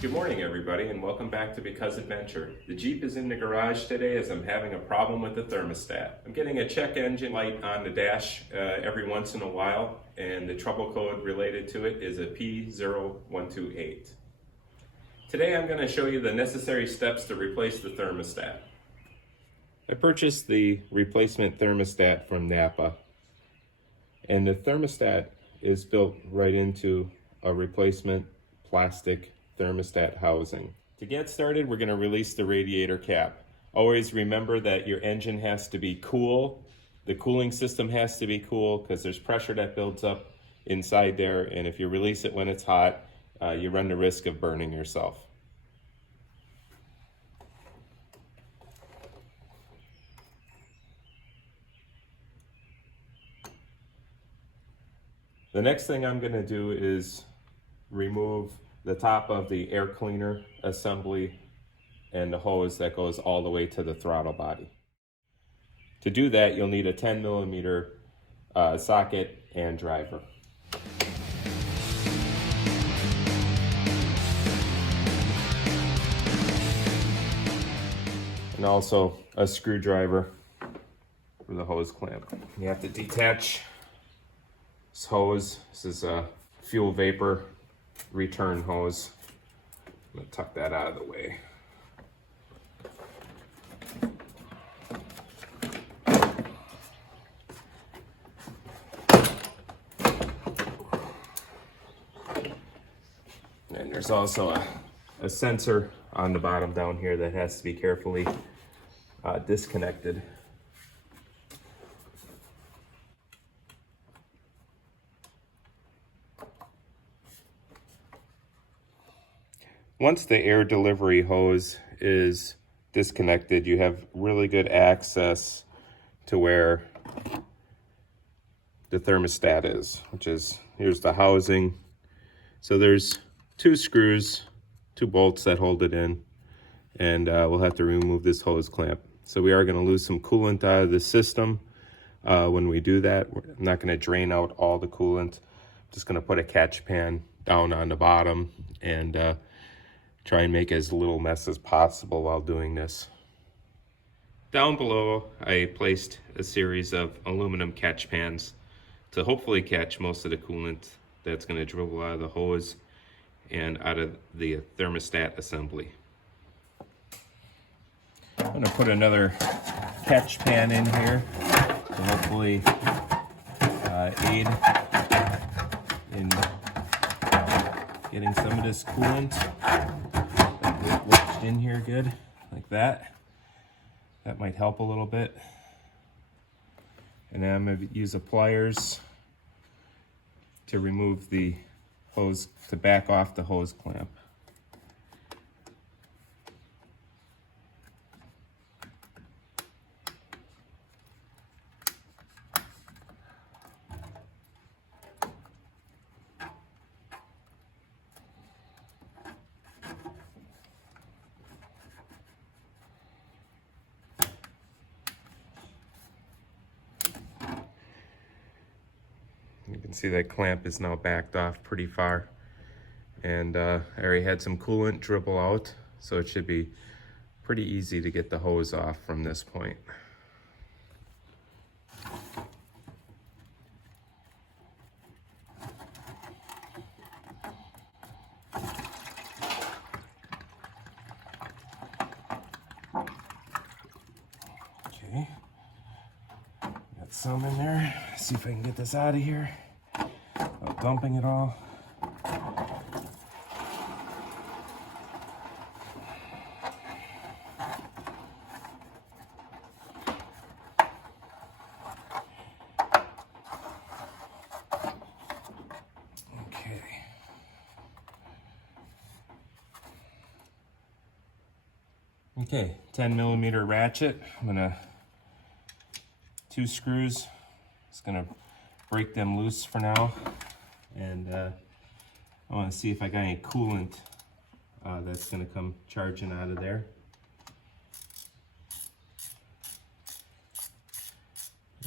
Good morning everybody and welcome back to Because Adventure. The Jeep is in the garage today as I'm having a problem with the thermostat. I'm getting a check engine light on the dash every once in a while, and the trouble code related to it is a P0128. Today I'm going to show you the necessary steps to replace the thermostat. I purchased the replacement thermostat from Napa, and the thermostat is built right into a replacement plastic thermostat housing. To get started, we're going to release the radiator cap. Always remember that your engine has to be cool. The cooling system has to be cool because there's pressure that builds up inside there, and if you release it when it's hot, you run the risk of burning yourself. The next thing I'm going to do is remove the top of the air cleaner assembly and the hose that goes all the way to the throttle body. To do that, you'll need a 10mm socket and driver. And also a screwdriver for the hose clamp. You have to detach this hose. This is a fuel vapor return hose. I'm going to tuck that out of the way. And there's also a sensor on the bottom down here that has to be carefully disconnected. Once the air delivery hose is disconnected, you have really good access to where the thermostat is, which is, here's the housing. So there's two screws, two bolts that hold it in, and we'll have to remove this hose clamp. So we are going to lose some coolant out of the system when we do that. I'm not going to drain out all the coolant. I'm just going to put a catch pan down on the bottom and try and make as little mess as possible while doing this. Down below, I placed a series of aluminum catch pans to hopefully catch most of the coolant that's going to dribble out of the hose and out of the thermostat assembly. I'm going to put another catch pan in here to hopefully aid in getting some of this coolant wedged in here good, like that. That might help a little bit. And then I'm going to use the pliers to remove the hose, to back off the hose clamp. You can see that clamp is now backed off pretty far, and I already had some coolant dribble out, so it should be pretty easy to get the hose off from this point. Okay, got some in there. Let's see if I can get this out of here without dumping it all. Okay, 10mm ratchet. I'm gonna, 2 screws. Just gonna break them loose for now, and I want to see if I got any coolant that's gonna come charging out of there.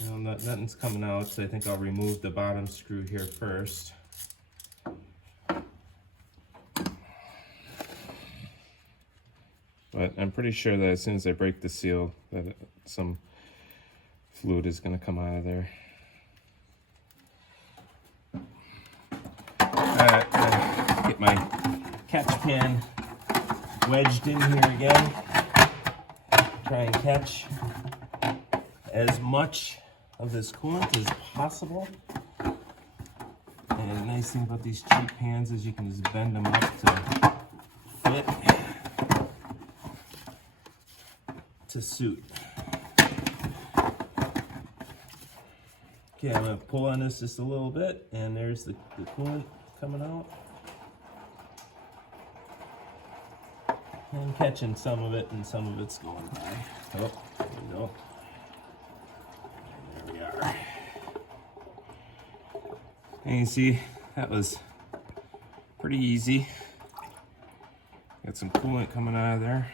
No, nothing's coming out, so I think I'll remove the bottom screw here first. but I'm pretty sure that as soon as I break the seal, that some fluid is going to come out of there. Alright, get my catch can wedged in here again. Try and catch as much of this coolant as possible. And the nice thing about these cheap pans is you can just bend them up to fit to suit. Okay, I'm going to pull on this just a little bit, and there's the coolant coming out. And catching some of it, and some of it's going by. Oh, there we go. There we are. And you see, that was pretty easy. Got some coolant coming out of there.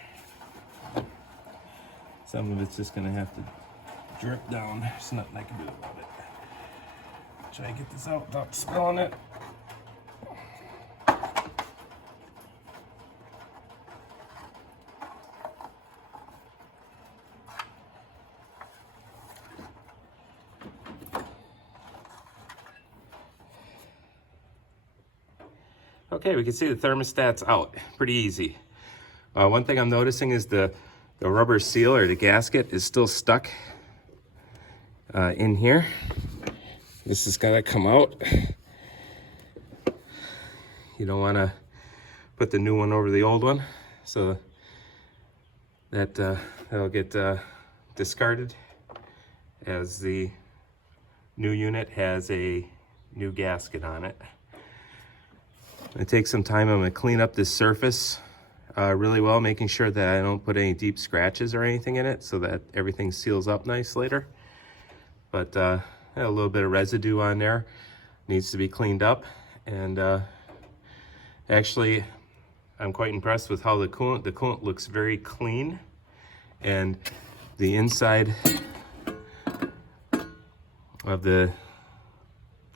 Some of it's just gonna have to drip down. There's nothing I can do about it. Try to get this out without spilling it. Okay, we can see the thermostat's out. Pretty easy. One thing I'm noticing is the rubber seal or the gasket is still stuck in here. This has got to come out. You don't want to put the new one over the old one, so that that'll get discarded, as the new unit has a new gasket on it. It takes some time. I'm going to clean up this surface really well, making sure that I don't put any deep scratches or anything in it, so that everything seals up nice later. But a little bit of residue on there needs to be cleaned up. And actually, I'm quite impressed with how the coolant looks very clean, and the inside of the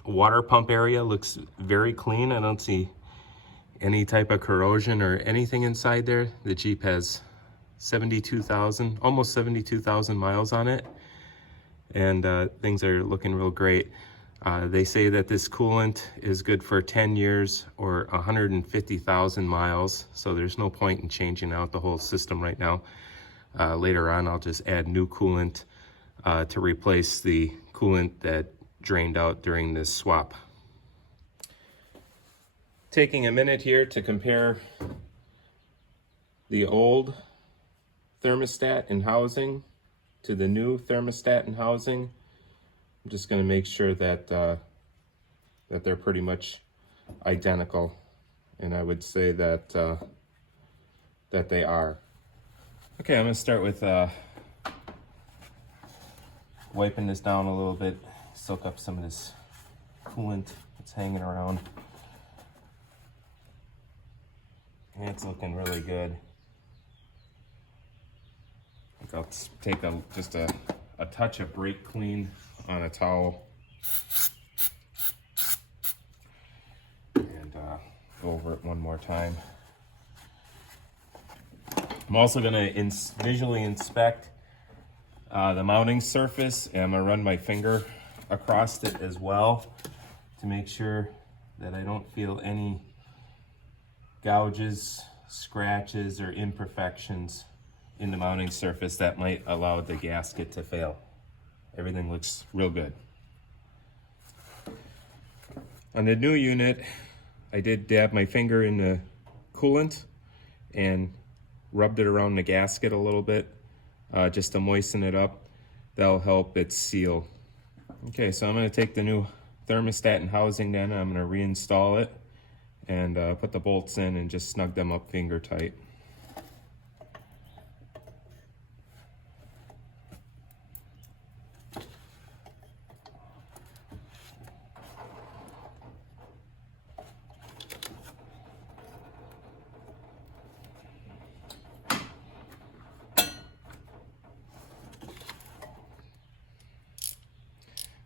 water pump area looks very clean. I don't see any type of corrosion or anything inside there. The Jeep has 72,000, almost 72,000 miles on it, and things are looking real great. They say that this coolant is good for 10 years or 150,000 miles, so there's no point in changing out the whole system right now. Later on, I'll just add new coolant to replace the coolant that drained out during this swap. Taking a minute here to compare the old thermostat and housing to the new thermostat and housing. I'm just going to make sure that that they're pretty much identical, and I would say that that they are. Okay, I'm going to start with wiping this down a little bit, soak up some of this coolant that's hanging around. And it's looking really good. I think I'll take just a touch of brake clean on a towel and go over it one more time. I'm also going to visually inspect the mounting surface, and I'm going to run my finger across it as well to make sure that I don't feel any gouges, scratches, or imperfections in the mounting surface that might allow the gasket to fail. Everything looks real good. On the new unit, I did dab my finger in the coolant and rubbed it around the gasket a little bit just to moisten it up. That'll help it seal. Okay, so I'm going to take the new thermostat and housing then, and I'm going to reinstall it and put the bolts in and just snug them up finger tight.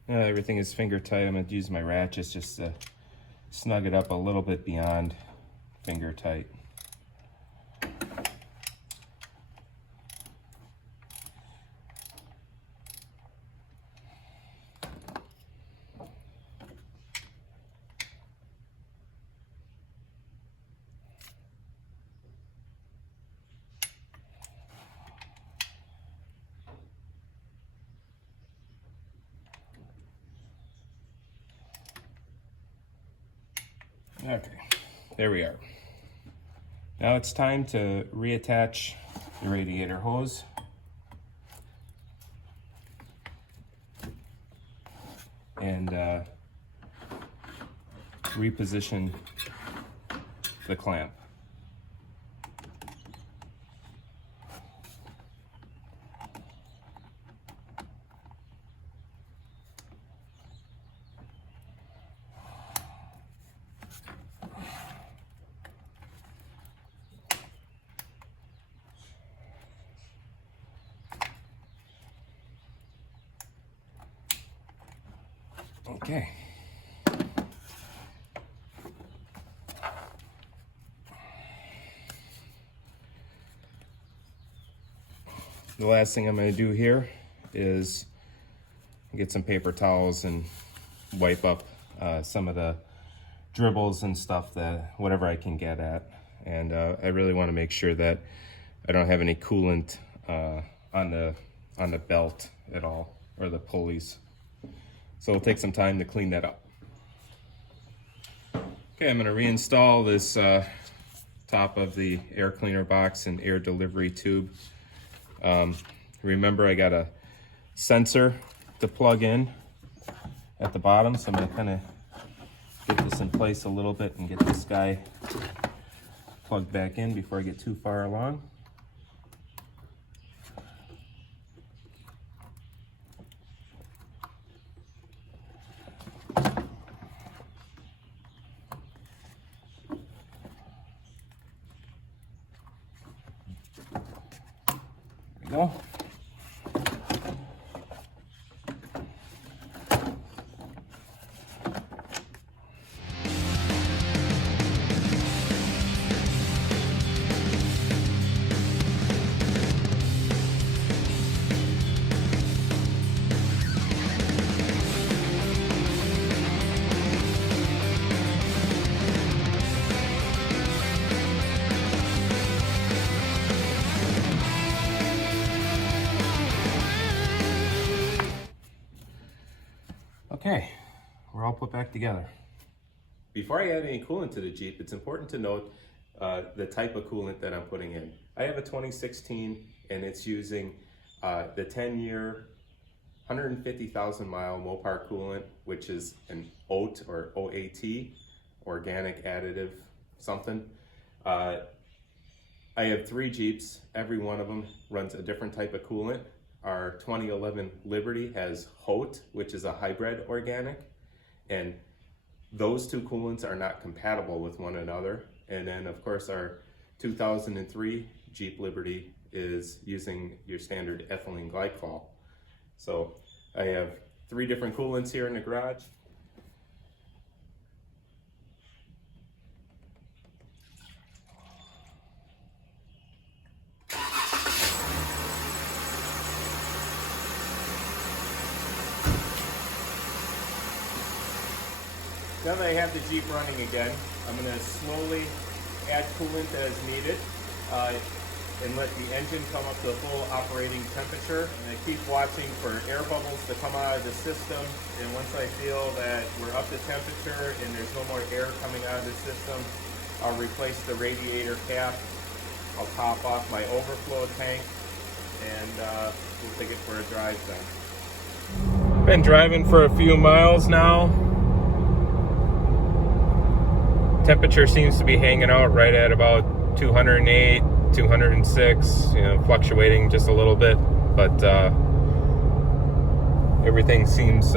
Everything is finger tight. I'm going to use my ratchets just to snug it up a little bit beyond finger tight. Okay, there we are. Now it's time to reattach the radiator hose. And reposition the clamp. Okay. The last thing I'm going to do here is get some paper towels and wipe up some of the dribbles and stuff, that whatever I can get at. And I really want to make sure that I don't have any coolant on the belt at all, or the pulleys. So it'll take some time to clean that up. Okay, I'm going to reinstall this top of the air cleaner box and air delivery tube. Remember, I got a sensor to plug in at the bottom, so I'm going to kind of get this in place a little bit and get this guy plugged back in before I get too far along. Go. Okay, we're all put back together. Before I add any coolant to the Jeep, it's important to note the type of coolant that I'm putting in. I have a 2016 and it's using the 10-year, 150,000 mile Mopar coolant, which is an OAT or OAT, Organic Additive something. I have 3 Jeeps, every one of them runs a different type of coolant. Our 2011 Liberty has HOAT, which is a hybrid organic, and those 2 coolants are not compatible with one another. And then of course our 2003 Jeep Liberty is using your standard ethylene glycol. So I have 3 different coolants here in the garage. Now that I have the Jeep running again, I'm going to slowly add coolant as needed and let the engine come up to full operating temperature. And I keep watching for air bubbles to come out of the system, and once I feel that we're up to temperature and there's no more air coming out of the system, I'll replace the radiator cap. I'll top off my overflow tank, and we'll take it for a drive then. Been driving for a few miles now. Temperature seems to be hanging out right at about 208, 206, you know, fluctuating just a little bit, but everything seems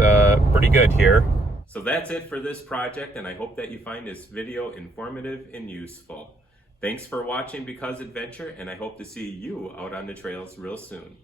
pretty good here. So that's it for this project, and I hope that you find this video informative and useful. Thanks for watching Because Adventure, and I hope to see you out on the trails real soon.